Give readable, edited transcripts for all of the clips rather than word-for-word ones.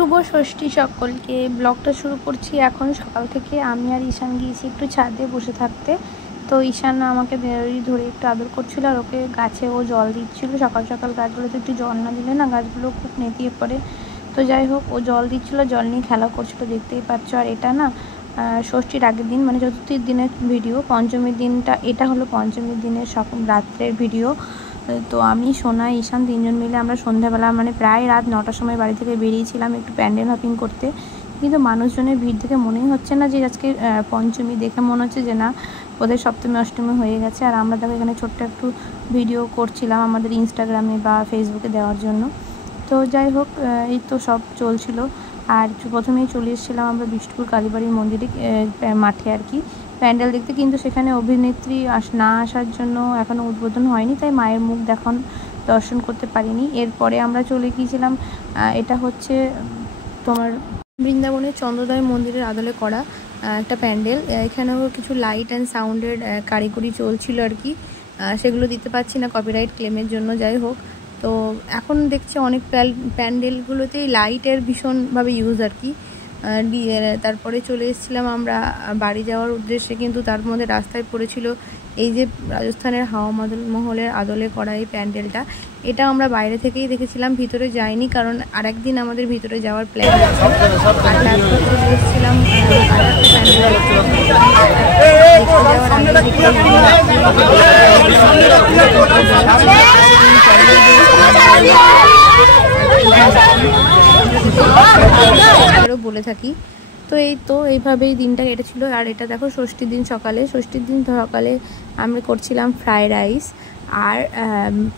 শুভ ষষ্ঠী সকলকে। ব্লগটা শুরু করছি এখন সকাল থেকে। আমি আর ঈশান গিয়েছি একটু ছাদে বসে থাকতে। তো ঈশান আমাকে ধরে একটু আদর করছিল আর ওকে গাছে ও জল দিচ্ছিল। সকাল সকাল গাছগুলোতে একটু জল না দিলে না গাছগুলো খুব নেতিয়ে পড়ে। তো যাই হোক, ও জল দিচ্ছিলো, জল নিয়ে খেলা করছিল, দেখতেই পাচ্ছ। আর এটা না ষষ্ঠীর আগের দিন, মানে চতুর্থীর দিনের ভিডিও। পঞ্চমীর দিনটা, এটা হলো পঞ্চমীর দিনের রাত্রের ভিডিও। তো আমি, সোনা, ঈশান তিনজন মিলে আমরা সন্ধ্যাবেলা মানে প্রায় রাত 9টার সময় বাড়ি থেকে বেরিয়েছিলাম একটু প্যান্ডেল হপিং করতে। কিন্তু মানুষজনের ভিড় দেখে মনেই হচ্ছে না যে আজকে পঞ্চমী, দেখে মনে হচ্ছে যে না ওদের সপ্তমী অষ্টমী হয়ে গেছে। আর আমরা দেখো এখানে ছোট্ট একটু ভিডিও করছিলাম আমাদের ইনস্টাগ্রামে বা ফেসবুকে দেওয়ার জন্য। তো যাই হোক, এই তো সব চলছিল। আর প্রথমেই চলে এসেছিলাম আমরা বিষ্ণুপুর কালীবাড়ির মন্দিরে মাঠে আর কি প্যান্ডেল দেখতে। কিন্তু সেখানে অভিনেত্রী না আসার জন্য এখনও উদ্বোধন হয়নি, তাই মায়ের মুখ দর্শন করতে পারিনি। এরপরে আমরা চলে গিয়েছিলাম, এটা হচ্ছে তোমার বৃন্দাবনের চন্দ্রোদয় মন্দিরের আদলে করা একটা প্যান্ডেল। এখানেও কিছু লাইট অ্যান্ড সাউন্ডের কারিগরি চলছিল আর কি। সেগুলো দিতে পারছি না কপিরাইট ক্লেমের জন্য। যাই হোক, তো এখন দেখছি অনেক প্যান্ডেলগুলোতেই লাইটের ভীষণভাবে ইউজ আর কি। তারপরে চলে এসেছিলাম আমরা বাড়ি যাওয়ার উদ্দেশ্যে, কিন্তু তার মধ্যে রাস্তায় পড়েছিল এই যে রাজস্থানের হাওয়া মহলের আদলে করা এই প্যান্ডেলটা। এটা আমরা বাইরে থেকেই দেখেছিলাম, ভিতরে যাইনি, কারণ আরেকদিন আমাদের ভিতরে যাওয়ার প্ল্যান আছে। আর তারপর চলে এসেছিলাম বলে থাকি। তো এই তো এইভাবেই দিনটা কেটেছিল। আর এটা দেখো ষষ্ঠীর দিন সকালে আমরা করছিলাম ফ্রাইড রাইস আর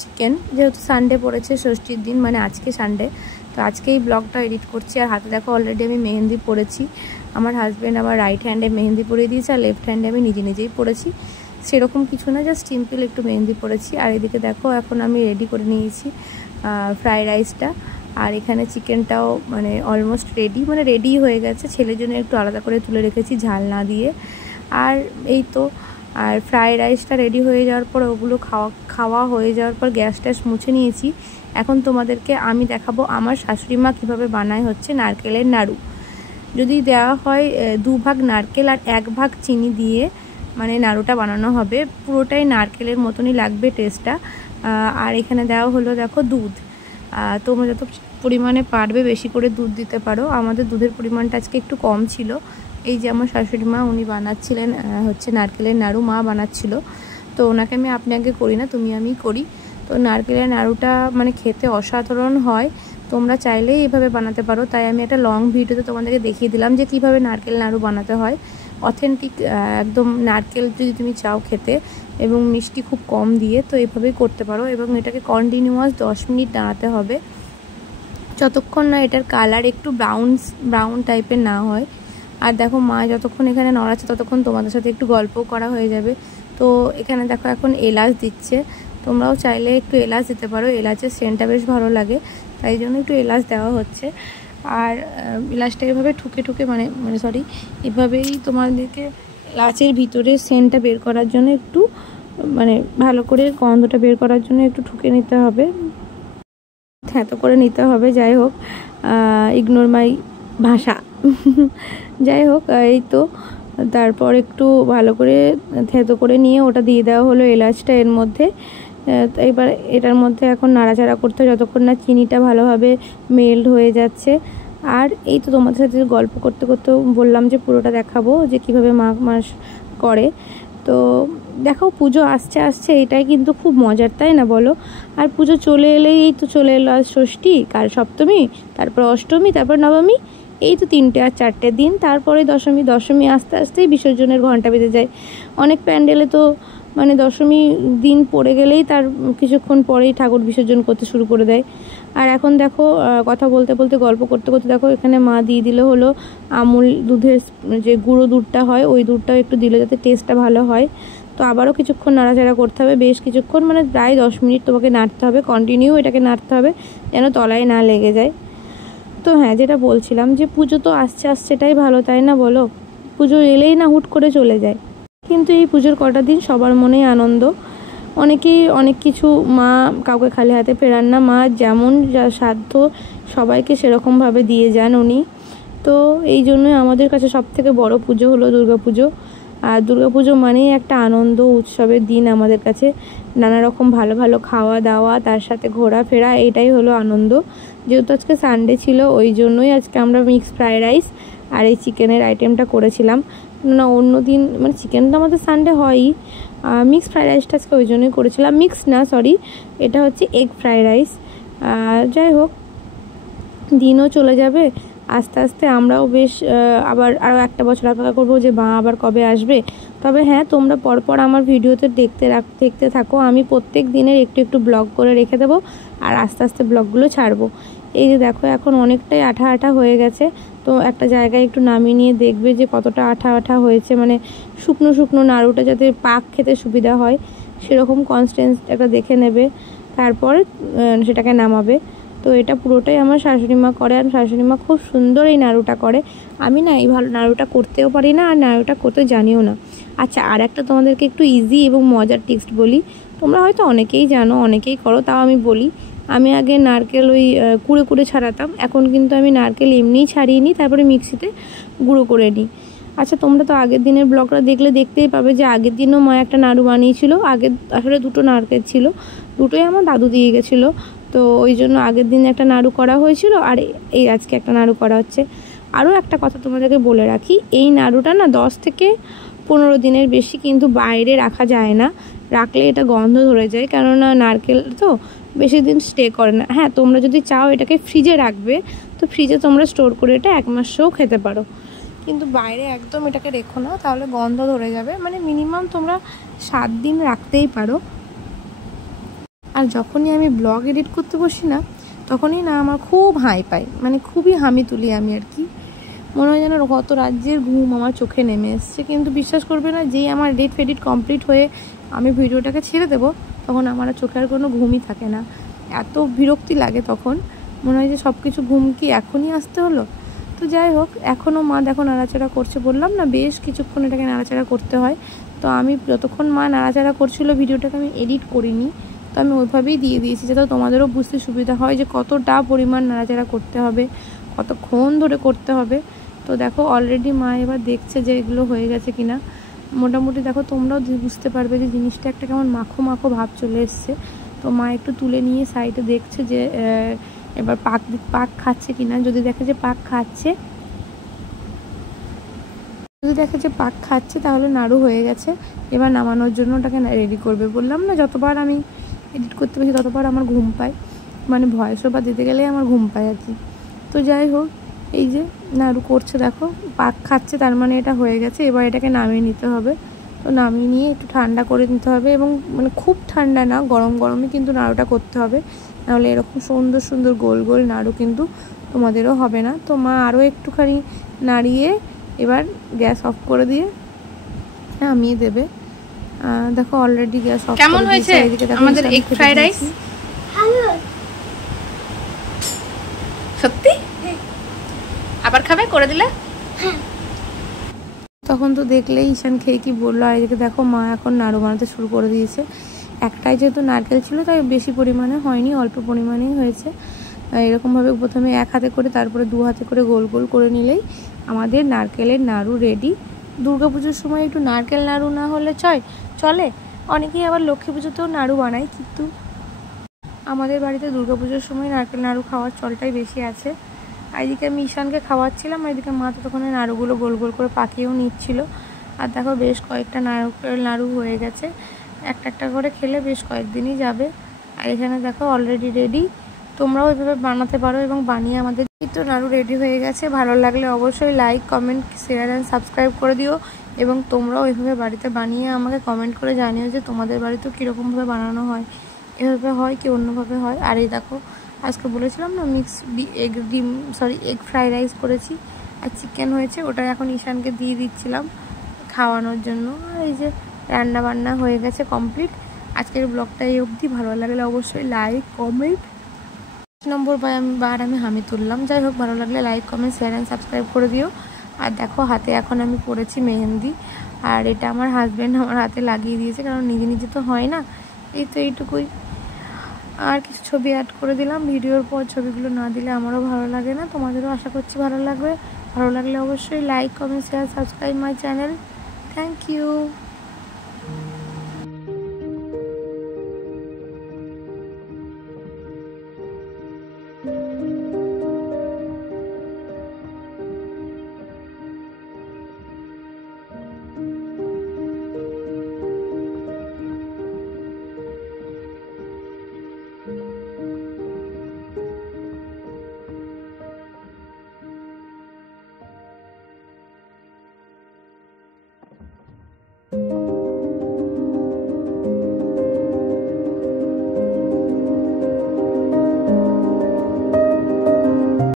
চিকেন। যেহেতু সানডে পড়েছে ষষ্ঠীর দিন, মানে আজকে সানডে, তো আজকে এই ব্লগটা এডিট করছি। আর হাতে দেখো অলরেডি আমি মেহেন্দি পরেছি। আমার হাজব্যান্ড আমার রাইট হ্যান্ডে মেহেন্দি পরিয়ে দিয়েছে, আর লেফট হ্যান্ডে আমি নিজেই পরেছি। সেরকম কিছু না, জাস্ট সিম্পল একটু মেহেন্দি পরেছি। আর এদিকে দেখো এখন আমি রেডি করে নিয়েছি ফ্রাইড রাইসটা। আর এখানে চিকেনটাও মানে অলমোস্ট রেডি হয়ে গেছে। ছেলের জন্য একটু আলাদা করে তুলে রেখেছি ঝাল না দিয়ে। আর এই তো, আর ফ্রাইড রাইসটা রেডি হয়ে যাওয়ার পর, ওগুলো খাওয়া হয়ে যাওয়ার পর গ্যাস ট্যাস মুছে নিয়েছি। এখন তোমাদেরকে আমি দেখাবো আমার শাশুড়ি মা কীভাবে বানায় হচ্ছে নারকেলের নাড়ু। যদি দেওয়া হয় 2 ভাগ নারকেল আর 1 ভাগ চিনি দিয়ে মানে নাড়ুটা বানানো হবে। পুরোটাই নারকেলের মতনই লাগবে টেস্টটা। আর এখানে দেওয়া হলো দেখো দুধ। তোমরা যত পরিমাণে পারবে বেশি করে দুধ দিতে পারো। আমাদের দুধের পরিমাণটা আজকে একটু কম ছিল। এই যে আমার শাশুড়ি মা, উনি বানাচ্ছিলেন হচ্ছে নারকেলের নাড়ু, মা বানাচ্ছিল। তো ওনাকে আমি আপনি আগে করি না, তুমি আমি করি। তো নারকেলের নাড়ুটা মানে খেতে অসাধারণ হয়। তোমরা চাইলেই এভাবে বানাতে পারো। তাই আমি একটা লং ভিডিওতে তোমাদেরকে দেখিয়ে দিলাম যে কীভাবে নারকেল নাড়ু বানাতে হয়। অথেন্টিক একদম নারকেল যদি তুমি চাও খেতে এবং মিষ্টি খুব কম দিয়ে, তো এভাবেই করতে পারো। এবং এটাকে কন্টিনিউয়াস 10 মিনিট দাঁড়াতে হবে, যতক্ষণ না এটার কালার একটু ব্রাউন টাইপের না হয়। আর দেখো মা যতক্ষণ এখানে নড়াচ্ছে ততক্ষণ তোমাদের সাথে একটু গল্পও করা হয়ে যাবে। তো এখানে দেখো এখন এলাচ দিচ্ছে। তোমরাও চাইলে একটু এলাচ দিতে পারো, এলাচের সেন্টটা বেশ ভালো লাগে, তাই জন্য একটু এলাচ দেওয়া হচ্ছে। আর এলাচটা এভাবে ঠুকে এভাবেই তোমাদেরকে এলাচের ভিতরে সেন্টটা বের করার জন্য একটু মানে ভালো করে গন্ধটা বের করার জন্য একটু ঠুকে নিতে হবে, থ্যাতো করে নিতে হবে। যাই হোক, ইগনোর মাই ভাষা। যাই হোক, এই তো তারপর একটু ভালো করে থ্যাতো করে নিয়ে ওটা দিয়ে দেওয়া হলো এলাচটা এর মধ্যে। এবার এটার মধ্যে এখন নাড়াচাড়া করতে যতক্ষণ না চিনিটা ভালোভাবে মেল্ট হয়ে যাচ্ছে। আর এই তো তোমাদের সাথে গল্প করতে করতে বললাম যে পুরোটা দেখাবো যে কীভাবে মাস করে। তো দেখো পুজো আসছে, এটাই কিন্তু খুব মজার, তাই না বলো? আর পুজো চলে এলেই এই তো চলে এলো আজ ষষ্ঠী, কাল সপ্তমী, তারপর অষ্টমী, তারপর নবমী, এই তো 3টে আর 4টে দিন। তারপরে দশমী আস্তে আস্তেই বিসর্জনের ঘন্টা বেজে যায়। অনেক প্যান্ডেলে তো মানে দশমী দিন পড়ে গেলেই তার কিছুক্ষণ পরেই ঠাকুর বিসর্জন করতে শুরু করে দেয়। আর এখন দেখো কথা বলতে বলতে গল্প করতে করতে দেখো এখানে মা দিয়ে দিলে হলো আমুল দুধের যে গুঁড়ো দুধটা হয়, ওই দুধটাও একটু দিলে যাতে টেস্টটা ভালো হয়। তো আবারও কিছুক্ষণ নাড়াচাড়া করতে হবে, বেশ কিছুক্ষণ, মানে প্রায় 10 মিনিট তোমাকে নাড়তে হবে, কন্টিনিউ এটাকে নাড়তে হবে যেন তলায় না লেগে যায়। তো হ্যাঁ, যেটা বলছিলাম যে পুজো তো আসছে, এটাই ভালো, তাই না বলো? পুজো এলেই না হুট করে চলে যায়, কিন্তু এই পুজোর কটা দিন সবার মনেই আনন্দ। অনেকেই অনেক কিছু, মা কাউকে খালি হাতে ফেরান না, মা যেমন যা সাধ্য সবাইকে সেরকমভাবে দিয়ে যান উনি। তো এই জন্যই আমাদের কাছে সবথেকে বড় পুজো হলো দুর্গাপুজো। আর দুর্গাপুজো মানেই একটা আনন্দ উৎসবের দিন আমাদের কাছে। নানা রকম ভালো ভালো খাওয়া দাওয়া, তার সাথে ঘোরাফেরা, এটাই হলো আনন্দ। যেহেতু আজকে সানডে ছিল ওই জন্যই আজকে আমরা মিক্সড ফ্রাইড রাইস আর এই চিকেনের আইটেমটা করেছিলাম। না অন্য দিন মানে চিকেনটা আমাদের সানডে হয়ই, মিক্সড ফ্রাইড রাইসটা আজকে ওই জন্যই করেছিলাম। মিক্সড না, সরি, এটা হচ্ছে এগ ফ্রাইড রাইস। যাই হোক, দিনও চলে যাবে আস্তে আস্তে। আমরাও বেশ আবার আরও একটা বছর অপেক্ষা করবো যে মা আবার কবে আসবে। তবে হ্যাঁ, তোমরা পরপর আমার ভিডিওতে দেখতে থাকো। আমি প্রত্যেক দিনের একটু একটু ব্লগ করে রেখে দেবো আর আস্তে আস্তে ব্লগগুলো ছাড়বো। এই যে দেখো এখন অনেকটাই আঠা আঠা হয়ে গেছে, তো একটা জায়গায় একটু নামিয়ে নিয়ে দেখবে যে কতটা আঠা আঠা হয়েছে, মানে শুকনো শুকনো নাড়ুটা যাতে পাক খেতে সুবিধা হয় সেরকম কনসিস্টেন্স একটা দেখে নেবে, তারপরে সেটাকে নামাবে। তো এটা পুরোটাই আমার শাশুড়ি মা করে, আর শাশুড়ি মা খুব সুন্দর এই নাড়ুটা করে। আমি না এই ভালো নাড়ুটা করতেও পারি না, আর নাড়ুটা করতে জানিও না। আচ্ছা, আর একটা তোমাদেরকে একটু ইজি এবং মজার টিপস বলি। তোমরা হয়তো অনেকেই জানো, অনেকেই করো, তাও আমি বলি। আমি আগে নারকেল ওই কুড়ে কুড়ে ছাড়াতাম, এখন কিন্তু আমি নারকেল এমনিই ছাড়িয়ে নিই, তারপরে মিক্সিতে গুঁড়ো করে নিই। আচ্ছা, তোমরা তো আগের দিনের ব্লগটা দেখলে দেখতেই পাবে যে আগের দিনও মা একটা নাড়ু বানিয়েছিল। আগের আসলে দুটো নারকেল ছিল, দুটোই আমার দাদু দিয়ে গেছিলো, তো ওই জন্য আগের দিন একটা নাড়ু করা হয়েছিল আর এই আজকে একটা নাড়ু করা হচ্ছে। আরও একটা কথা তোমাদেরকে বলে রাখি, এই নাড়ুটা না 10 থেকে 15 দিনের বেশি কিন্তু বাইরে রাখা যায় না, রাখলে এটা গন্ধ ধরে যায়, কেননা নারকেল তো বেশি দিন স্টে করে না। হ্যাঁ, তোমরা যদি চাও এটাকে ফ্রিজে রাখবে, তো ফ্রিজে তোমরা স্টোর করে এটা 1 মাসও খেতে পারো, কিন্তু বাইরে একদম এটাকে রেখো না, তাহলে গন্ধ ধরে যাবে। মানে মিনিমাম তোমরা 7 দিন রাখতেই পারো। আর যখনই আমি ব্লগ এডিট করতে বসি না, তখনই না আমার খুব হাই পাই, মানে খুবই হামি তুলি আমি আর কি। মনে হয় যেন কত রাজ্যের ঘুম আমার চোখে নেমে এসছে। কিন্তু বিশ্বাস করবে না, যেই আমার এডিট কমপ্লিট হয়ে আমি ভিডিওটাকে ছেড়ে দেবো, তখন আমার চোখে আর কোনো ঘুমই থাকে না। এত বিরক্তি লাগে তখন, মনে হয় যে সব কিছু ঘুম কি এখনই আসতে হলো। তো যাই হোক, এখনও মা দেখো নাড়াচাড়া করছে, বললাম না বেশ কিছুক্ষণ এটাকে নাড়াচাড়া করতে হয়। তো আমি যতক্ষণ মা নাড়াচাড়া করছিল ভিডিওটাকে আমি এডিট করিনি, তো আমি ওইভাবেই দিয়ে দিয়েছি, যাতে তোমাদেরও বুঝতে সুবিধা হয় যে কতটা পরিমাণ নাড়াচাড়া করতে হবে, কতক্ষণ ধরে করতে হবে। তো দেখো অলরেডি মা এবার দেখছে যে এগুলো হয়ে গেছে কিনা। মোটামুটি দেখো তোমরাও বুঝতে পারবে যে জিনিসটা একটা কেমন মাখো মাখো ভাব চলে এসছে। তো মা একটু তুলে নিয়ে সাইডে দেখছে যে এবার পাক খাচ্ছে কিনা। যদি দেখে যে পাক খাচ্ছে, তাহলে নাড়ু হয়ে গেছে। এবার নামানোর জন্য ওটাকে রেডি করবে। বললাম না, যতবার আমি এডিট করতে বসি ততবার আমার ঘুম পায়, মানে ভয়েস ওভার দিতে গেলেই আমার ঘুম পায় আর কি। তো যাই হোক, এই যে নাড়ু করছে দেখো, পাক খাচ্ছে, তার মানে এটা হয়ে গেছে। এবার এটাকে নামিয়ে নিতে হবে। তো নামিয়ে নিয়ে একটু ঠান্ডা করে নিতে হবে, এবং মানে খুব ঠান্ডা না, গরম গরমই কিন্তু নাড়ুটা করতে হবে, নাহলে এরকম সুন্দর সুন্দর গোল গোল নাড়ু কিন্তু তোমাদেরও হবে না। তো মা আরও একটুখানি নাড়িয়ে এবার গ্যাস অফ করে দিয়ে নামিয়ে দেবে। দেখো অলরেডি গ্যাস অফ। কেমন হয়েছে আমাদের এগ ফ্রাইড রাইস? সত্যি? আবার খাবে করে দিলে? তখন তো দেখলেই ঈশান খেয়ে কি বললো। আর এদিকে দেখো মা এখন নাড়ু বানাতে শুরু করে দিয়েছে। একটাই যেহেতু নারকেল ছিল তাই বেশি পরিমাণে হয়নি, অল্প পরিমাণেই হয়েছে। এরকমভাবে প্রথমে এক হাতে করে, তারপরে 2 হাতে করে গোল গোল করে নিলেই আমাদের নারকেলের নাড়ু রেডি। দুর্গাপুজোর সময় একটু নারকেল নাড়ু না হলে চলে। অনেকেই আবার লক্ষ্মী পুজোতেও নাড়ু বানায়, কিন্তু আমাদের বাড়িতে দুর্গাপুজোর সময় নারকেল নাড়ু খাওয়ার চলটাই বেশি আছে। আর এদিকে আমি ঈশানকে খাওয়াচ্ছিলাম, আর এদিকে মা ততক্ষণে নাড়ুগুলো গোল গোল করে পাকিয়েও নিচ্ছিল। আর দেখো বেশ কয়েকটা নারকেল নাড়ু হয়ে গেছে। একটা একটা করে খেলে বেশ কয়েকদিনই যাবে। আর এখানে দেখো অলরেডি রেডি। তোমরাও এভাবে বানাতে পারো এবং বানিয়ে আমাদের তো নাড়ু রেডি হয়ে গেছে। ভালো লাগলে অবশ্যই like, comment, share and subscribe করে দিও, এবং তোমরাও এভাবে বাড়িতে বানিয়ে আমাকে কমেন্ট করে জানিও যে তোমাদের বাড়িতেও কীরকমভাবে বানানো হয়, এভাবে হয় কি অন্যভাবে হয়। আর এই দেখো আজকে বলেছিলাম না এগ ফ্রাইড রাইস করেছি, আর চিকেন হয়েছে, ওটা এখন ঈশানকে দিয়ে দিচ্ছিলাম খাওয়ানোর জন্য। আর এই যে রান্না বান্না হয়ে গেছে কমপ্লিট। আজকের ব্লগটা এই অবধি। ভালো লাগলে অবশ্যই লাইক, কমেন্ট, নম্বর বার আমি হামি তুললাম। যাই হোক, ভালো লাগলে like, comment, share and subscribe করে দিও। আর দেখো হাতে এখন আমি পরেছি মেহেন্দি, আর এটা আমার হাজব্যান্ড আমার হাতে লাগিয়ে দিয়েছে, কারণ নিজে নিজে তো হয় না, এই তো এইটুকুই। আর কিছু ছবি অ্যাড করে দিলাম, ভিডিওর পর ছবিগুলো না দিলে আমারও ভালো লাগে না, তোমাদেরও আশা করছি ভালো লাগবে। ভালো লাগলে অবশ্যই like, comment, share, subscribe my channel. Thank you.